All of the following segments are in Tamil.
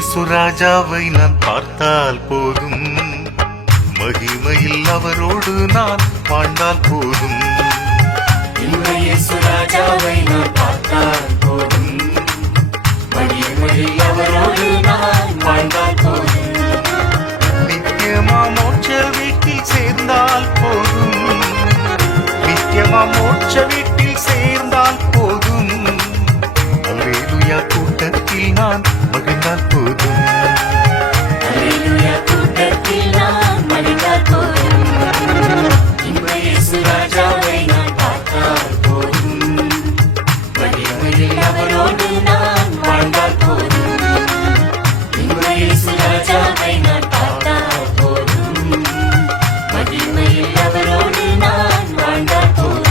இயேசு ராஜாவை நான் பார்த்தால் போதும், மகிமையில் அவரோடு நான் வாழ்ந்தால் போதும். இயேசு ராஜாவை நான் பார்த்தால் போதும், மகிமையில் அவரோடு நான் வாழ்ந்தால் போதும். நித்தியமா மோட்ச வீட்டில் சேர்ந்தால் போதும், நித்தியமா மோட்ச வீட்டில் சேர்ந்தால் போதும். அல்லேலூயா கூட்டத்தில் நான் மகிழ்ந்தால் போதும், அல்லேலூயா கூட்டத்தில் நான் மகிழ்ந்தால் போதும். இயேசு ராஜாவை நான் பார்த்தால் போதும், மகிமையில் அவரோடு நான் வாழ்ந்தால் போதும். இயேசு ராஜாவை நான் பார்த்தால் போதும், மகிமையில் அவரோடு நான் வாழ்ந்தால் போதும்.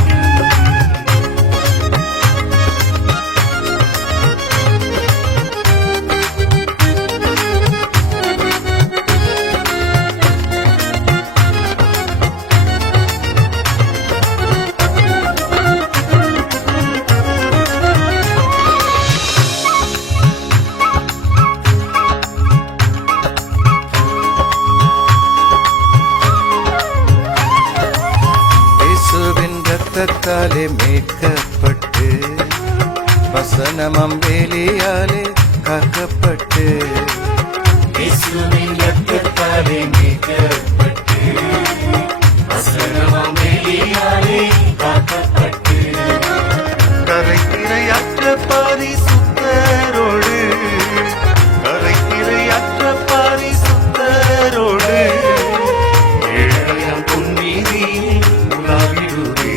ரத்தத்தாலே மீட்கப்பட்டு, வசனமம் வேலியாலே காக்கப்பட்டு, இயேசுவின் ரத்தத்தாலே மீட்கப்பட்டு, வசனமம் வேலியாலே காக்கப்பட்டு, கரைத்திரையற்ற பரிசுத்தரோடு, கரைத்திரையற்ற பரிசுத்தரோடு ஏழையாம் பொன்வீதியில் உலாவிடுவே,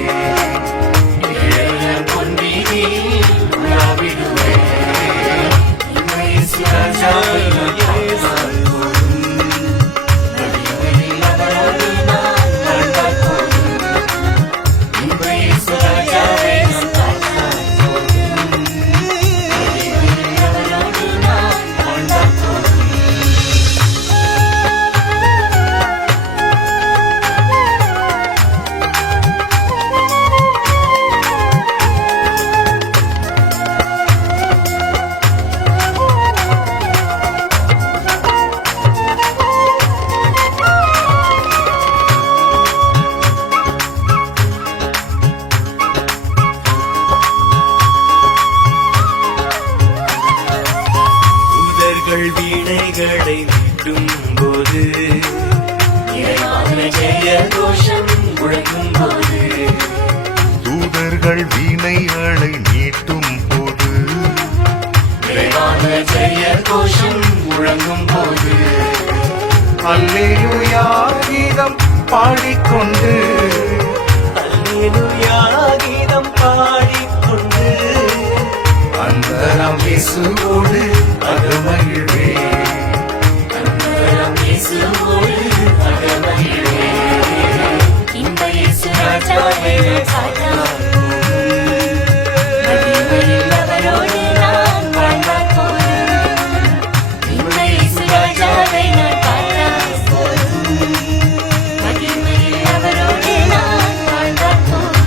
ஏழையாம் பொன்வீதியில் உலாவிடுவே. இயேசு ராஜாவை நான் பார்த்தால் போதும், மகிமையில் அவரோடு நான் வாழ்ந்தால் போதும். இயேசு ராஜாவை நான் பார்த்தால் போதும், மகிமையில் அவரோடு நான் வாழ்ந்தால் போதும். தூதர்கள் வீணைகளை மீட்டும் போது, இறைவான ஜெய கோஷம் முழங்கும் போது, தூதர்கள் வீணைகளை நீட்டும் போது, இறைவான ஜெய கோஷம் முழங்கும் போது, அல்லேலூயா கீதம் பாடிக்கொண்டு, அல்லேலூயா கீதம் பாடிக்கொண்டு, அந்தரம் இயேசுவோடு அகமகிழ்வே, அந்தரம் இயேசுவோடு அகமகிழ்வே. இன்ப இயேசு ராஜாவை நான் பார்த்தால் போதும், மகிமையில் அவரோடு நான் வாழ்ந்தால் போதும். இன்ப இயேசு ராஜாவை நான் பார்த்தால் போதும், மகிமையில் அவரோடு நான் வாழ்ந்தால் போதும்.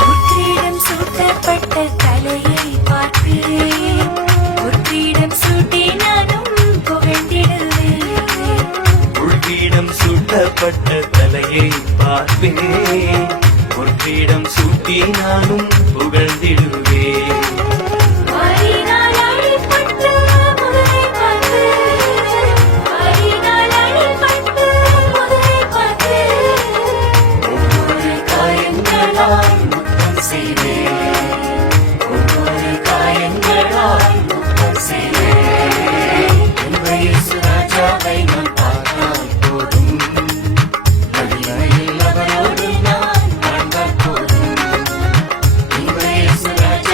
பொற்கிரீடம் சூட்டப்பட்ட தலையை பார்க்கிறேன், பொற்கிரீடம் சூட்டி நானும் புகழ்ந்திடுவேன். உள்கீடம் சூட்டப்பட்ட தலையை பார்ப்பேன், பொற்கிரீடம் சூட்டி நானும் புகழ்ந்திடுவேன். வாரினால் அடிபட்டு முதலை பார்த்து, வாரினால் அடிபட்டு முதலை பார்த்து, ஒவ்வொரு காயங்களால் முத்தம் செய்வேன், ஒவ்வொரு காயங்களால் முத்தம் செய்வேன். இயேசு ராஜாவை நான் பார்த்தால் போதும், மகிமையில் அவரோடு நான் வாழ்ந்தால் போதும். இயேசு ராஜா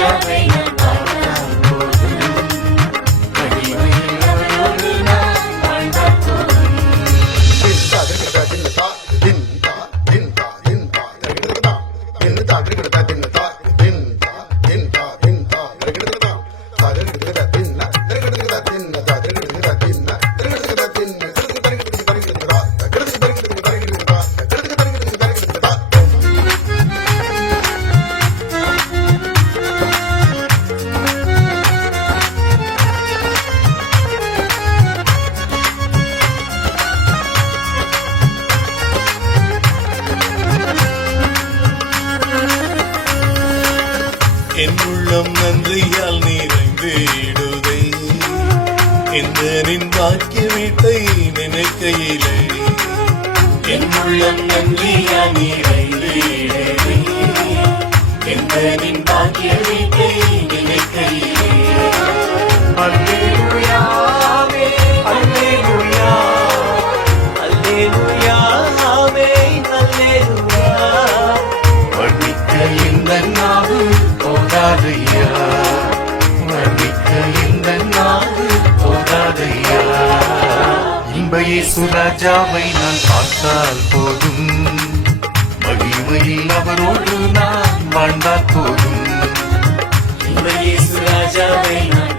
உள்ளம் நன்றியால் நிறைந்திடுதே இந்த நின் பாக்கிய வீட்டை நினைக்கையிலே என் உள்ளம் நன்றியால் நிறைந்திடுதே எந்த நின் பாக்கிய வீட்டை நினைக்கையிலே அல்லேலூயா அல்லேலூயா அல்லேலூயா ஆமென் அல்லேலூயா வர்ணிக்க இந்த நாவு போதாதையா வர்ணிக்க இந்த நாவு போதாதையா இன்ப இயேசு ராஜாவை நான் பார்த்தால் போதும் மகிமையில் அவரோடு நான் வாழ்ந்தால் போதும் இன்ப இயேசு ராஜாவை நான்